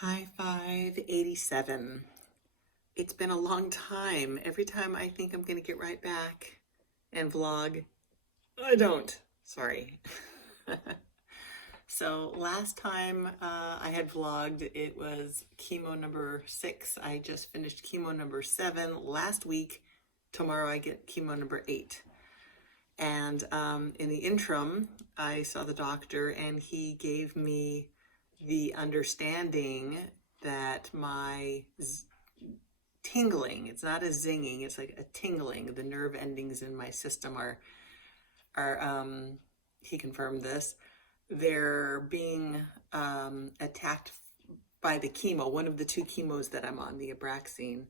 High five 87. It's been a long time. Every time I think I'm going to get right back and vlog, I don't. Sorry. So last time I had vlogged, it was chemo number 6. I just finished chemo number 7 last week. Tomorrow I get chemo number 8. And in the interim, I saw the doctor and he gave me the understanding that my tingling, it's not a zinging, it's like a tingling. The nerve endings in my system are he confirmed this, they're being attacked by the chemo, one of the 2 chemos that I'm on, the Abraxane.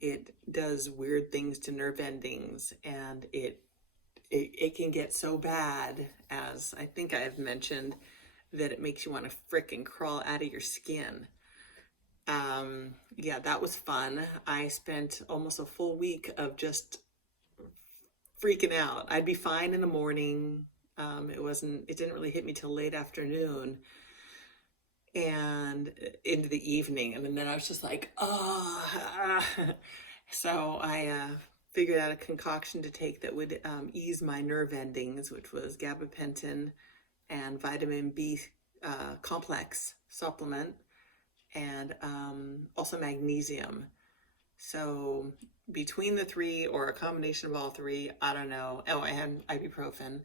It does weird things to nerve endings, and it can get so bad, as I think I've mentioned, that it makes you want to frickin' crawl out of your skin. Yeah, that was fun. I spent almost a full week of just freaking out. I'd be fine in the morning. It didn't really hit me till late afternoon and into the evening. And then I was just like, oh. So I figured out a concoction to take that would ease my nerve endings, which was gabapentin and vitamin B complex supplement, and also magnesium. So between the 3, or a combination of all 3, I don't know. Oh, I had ibuprofen.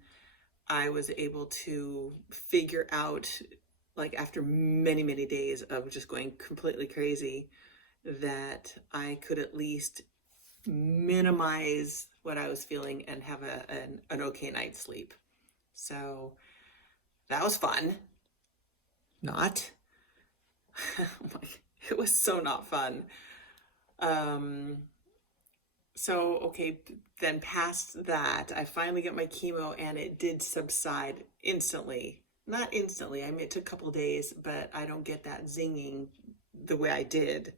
I was able to figure out, like after many, many days of just going completely crazy, that I could at least minimize what I was feeling and have an okay night's sleep. So that was fun. Not. It was so not fun. So, okay, then past that, I finally got my chemo and it did subside instantly. Not instantly, I mean, it took a couple of days, but I don't get that zinging the way I did.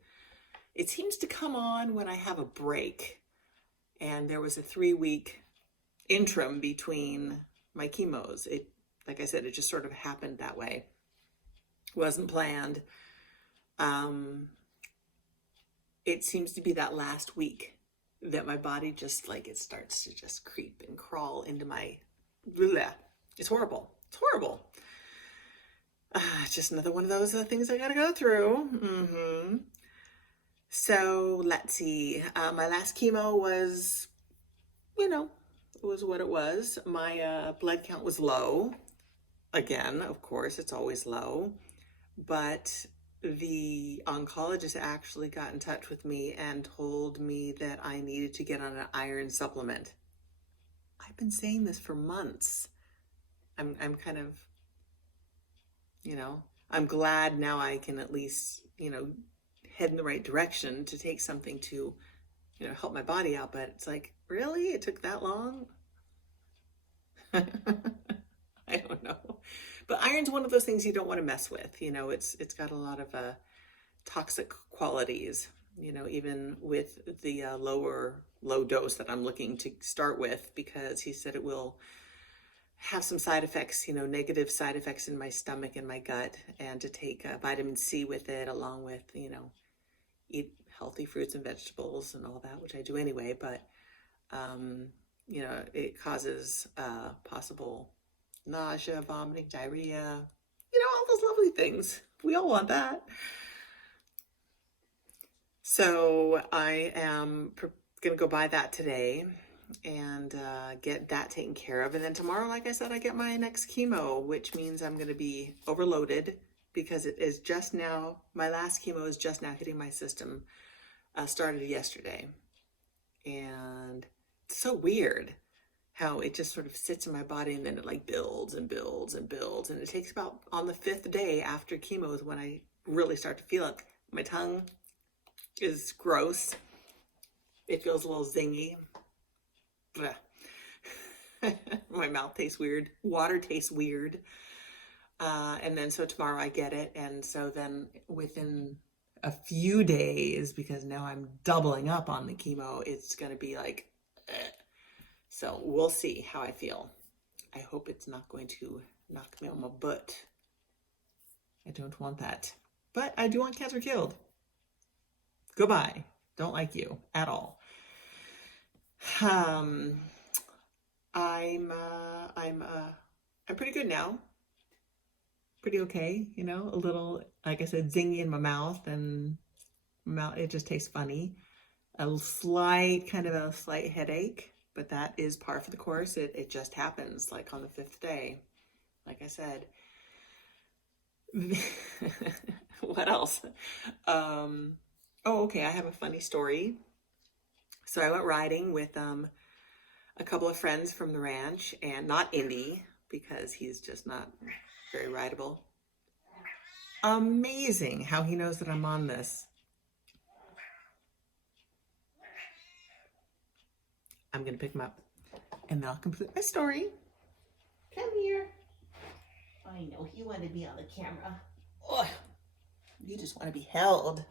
It seems to come on when I have a break. And there was a 3-week interim between my chemos. It, like I said, it just sort of happened that way. Wasn't planned. It seems to be that last week that my body just, like, it starts to just creep and crawl into my, bleh. It's horrible. It's horrible. Just another one of those things I gotta go through. So let's see. My last chemo was, it was what it was. My blood count was low. Again, of course, it's always low. But the oncologist actually got in touch with me and told me that I needed to get on an iron supplement. I've been saying this for months. I'm kind of, I'm glad now I can at least, head in the right direction to take something to, help my body out. But it's like, really? It took that long? I don't know. But iron's one of those things you don't want to mess with. It's got a lot of toxic qualities, even with the low dose that I'm looking to start with, because he said it will have some side effects, negative side effects in my stomach and my gut, and to take vitamin C with it, along with, eat healthy fruits and vegetables and all that, which I do anyway. But, it causes possible nausea, vomiting, diarrhea, all those lovely things. We all want that. So I am going to go buy that today and get that taken care of. And then tomorrow, like I said, I get my next chemo, which means I'm going to be overloaded, because it is just now, my last chemo is just now hitting my system, started yesterday. And it's so weird how it just sort of sits in my body, and then it like builds and builds and builds. And it takes about, on the 5th day after chemo is when I really start to feel it. My tongue is gross. It feels a little zingy. My mouth tastes weird. Water tastes weird. And then so tomorrow I get it. And so then within a few days, because now I'm doubling up on the chemo, it's going to be like, So we'll see how I feel. I hope it's not going to knock me on my butt. I don't want that. but I do want cancer killed. Goodbye. Don't like you at all. I'm pretty good now. Pretty okay, you know, a little, like I said, zingy in my mouth, and it just tastes funny. A slight headache, but that is par for the course. It just happens, like on the 5th day, like I said. What else? Oh, okay, I have a funny story. So I went riding with a couple of friends from the ranch, and not Indy, because he's just not very rideable. Amazing how he knows that I'm on this. I'm going to pick him up, and then I'll complete my story. Come here. I know he wanted to be on the camera. Oh, you just want to be held.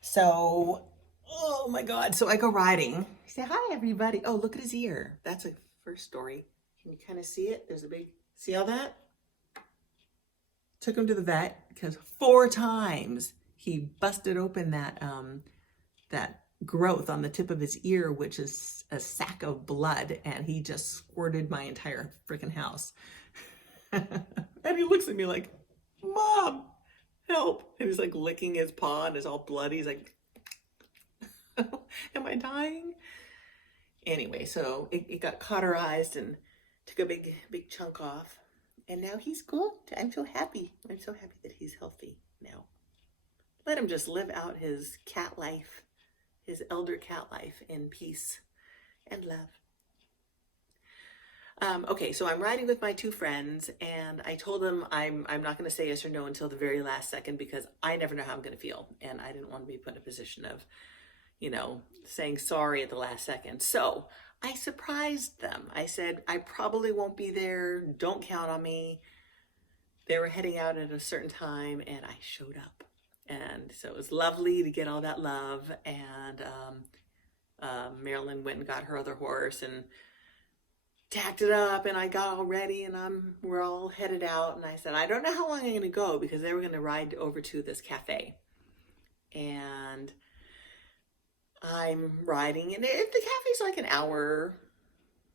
So, oh my God. So I go riding. Say hi, everybody. Oh, look at his ear. That's a first story. Can you kind of see it? There's a big, see all that? Took him to the vet because 4 times he busted open that growth on the tip of his ear, which is a sack of blood, and he just squirted my entire freaking house. And he looks at me like, Mom, help. And he's like licking his paw and it's all bloody. He's like, am I dying? Anyway, so it got cauterized and took a big chunk off. And now he's good. I'm so happy. I'm so happy that he's healthy now. Let him just live out his cat life, his elder cat life in peace and love. Okay, so I'm riding with my 2 friends, and I told them I'm not going to say yes or no until the very last second, because I never know how I'm going to feel, and I didn't want to be put in a position of, you know, saying sorry at the last second. So I surprised them. I said, I probably won't be there. Don't count on me. They were heading out at a certain time, and I showed up. And so it was lovely to get all that love. And Marilyn went and got her other horse and tacked it up, and I got all ready, and we're all headed out. And I said, I don't know how long I'm going to go, because they were going to ride over to this cafe. And I'm riding, and the cafe's like an hour,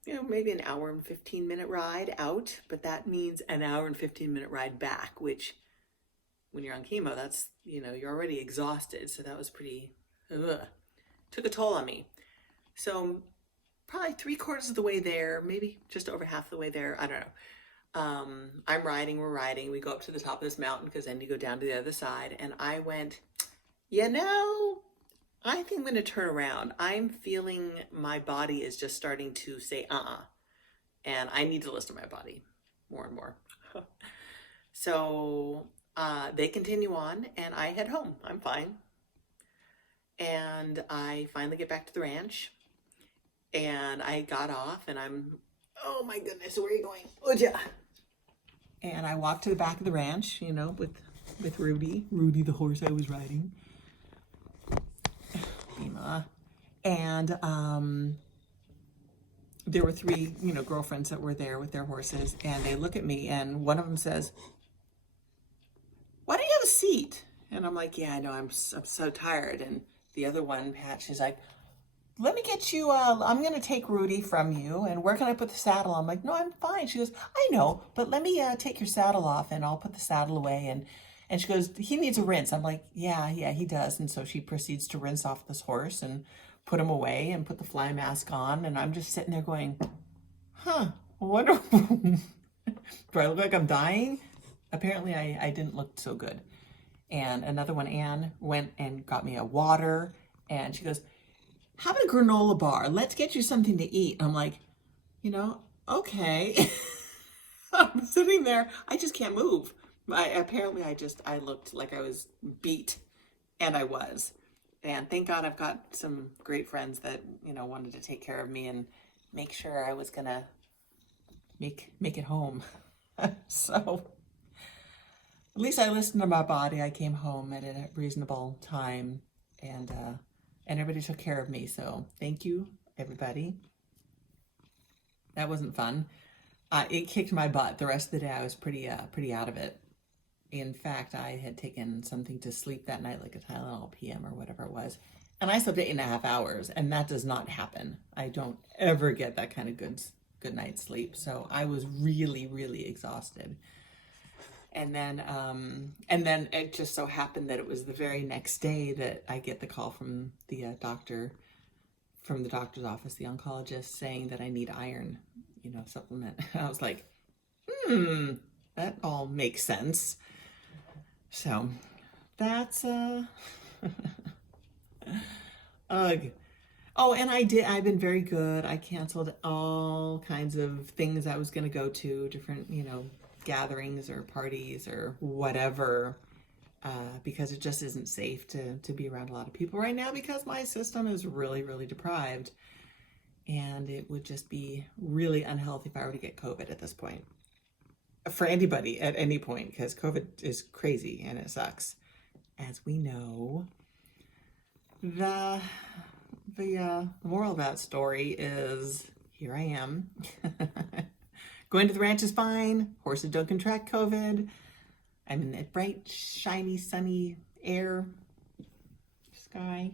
you know, maybe an hour and 15-minute ride out, but that means an hour and 15-minute ride back, which when you're on chemo, that's, you know, you're already exhausted. So that was pretty, took a toll on me. So probably 3/4 of the way there, maybe just over half the way there. I don't know. I'm riding, we're riding. We go up to the top of this mountain because then you go down to the other side. And I went, you know, I think I'm going to turn around. I'm feeling my body is just starting to say, and I need to listen to my body more and more. So they continue on, and I head home. I'm fine. And I finally get back to the ranch, and I got off, and I'm, oh my goodness, where are you going? Oh, yeah. And I walked to the back of the ranch, you know, with Rudy, the horse I was riding. And there were 3, you know, girlfriends that were there with their horses, and they look at me, and one of them says, why don't you have a seat? And I'm like, yeah, I know, I'm so tired. And the other one, Pat, she's like, let me get you, I'm going to take Rudy from you, and where can I put the saddle? I'm like, no, I'm fine. She goes, I know, but let me take your saddle off, and I'll put the saddle away. And she goes, he needs a rinse. I'm like, yeah, he does. And so she proceeds to rinse off this horse and put him away and put the fly mask on. And I'm just sitting there going, I wonder, do I look like I'm dying? Apparently I didn't look so good. And another one, Anne, went and got me a water, and she goes, how about a granola bar? Let's get you something to eat. I'm like, you know, okay. I'm sitting there. I just can't move. Apparently I looked like I was beat, and I was. And thank God I've got some great friends that, you know, wanted to take care of me and make sure I was going to make it home. So at least I listened to my body. I came home at a reasonable time, and everybody took care of me. So thank you, everybody. That wasn't fun. It kicked my butt. The rest of the day I was pretty out of it. In fact, I had taken something to sleep that night, like a Tylenol PM or whatever it was. And I slept 8.5 hours, and that does not happen. I don't ever get that kind of good night's sleep. So I was really, really exhausted. And then it just so happened that it was the very next day that I get the call from the doctor, from the doctor's office, the oncologist, saying that I need iron, supplement. I was like, that all makes sense. So that's ugh. Oh, and I've been very good. I canceled all kinds of things I was going to go to, different, gatherings or parties or whatever, because it just isn't safe to be around a lot of people right now, because my system is really, really deprived. And it would just be really unhealthy if I were to get COVID at this point. For anybody at any point, because COVID is crazy and it sucks. As we know, the moral of that story is, here I am. Going to the ranch is fine. Horses don't contract COVID. I'm in that bright, shiny, sunny air, sky.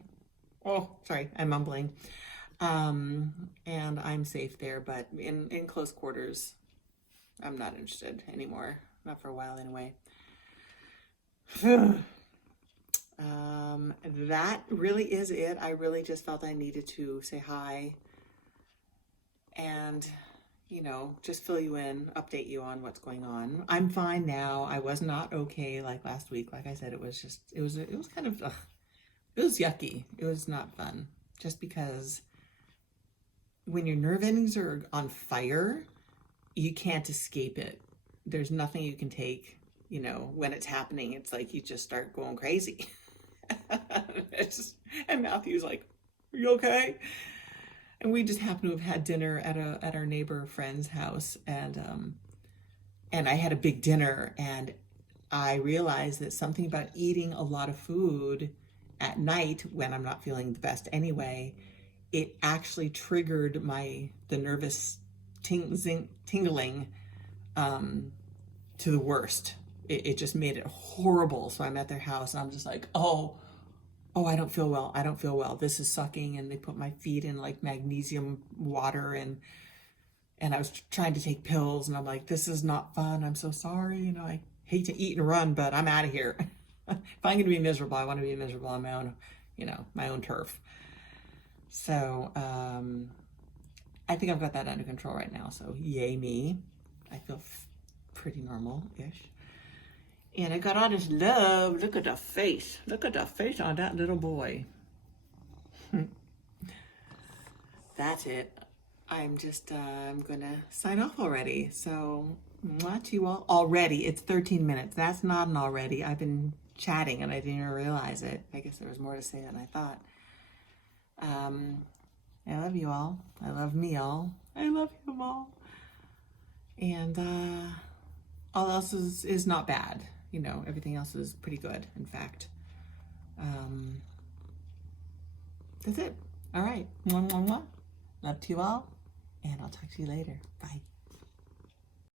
Oh, sorry, I'm mumbling. And I'm safe there, but in close quarters, I'm not interested anymore. Not for a while anyway. That really is it. I really just felt I needed to say hi and, just fill you in, update you on what's going on. I'm fine now. I was not okay like last week. Like I said, it was kind of, it was yucky. It was not fun, just because when your nerve endings are on fire, you can't escape it. There's nothing you can take, when it's happening. It's like you just start going crazy. And Matthew's like, "Are you okay?" And we just happened to have had dinner at our neighbor friend's house, and I had a big dinner, and I realized that something about eating a lot of food at night when I'm not feeling the best anyway, it actually triggered the nervous tingling to the worst. It just made it horrible. So I'm at their house and I'm just like, oh, I don't feel well. This is sucking. And they put my feet in like magnesium water, and I was trying to take pills, and I'm like, this is not fun. I'm so sorry. I hate to eat and run, but I'm out of here. If I'm going to be miserable, I want to be miserable on my own, my own turf. So, I think I've got that under control right now. So yay me. I feel pretty normal-ish. And I got all this love. Look at the face. Look at the face on that little boy. That's it. I'm going to sign off already. So, mwah to you all. Already. It's 13 minutes. That's not an already. I've been chatting and I didn't even realize it. I guess there was more to say than I thought. I love you all. I love me all. I love you all. And all else is not bad. Everything else is pretty good, in fact. That's it. All right. Mwah, mwah, mwah. Love to you all, and I'll talk to you later. Bye.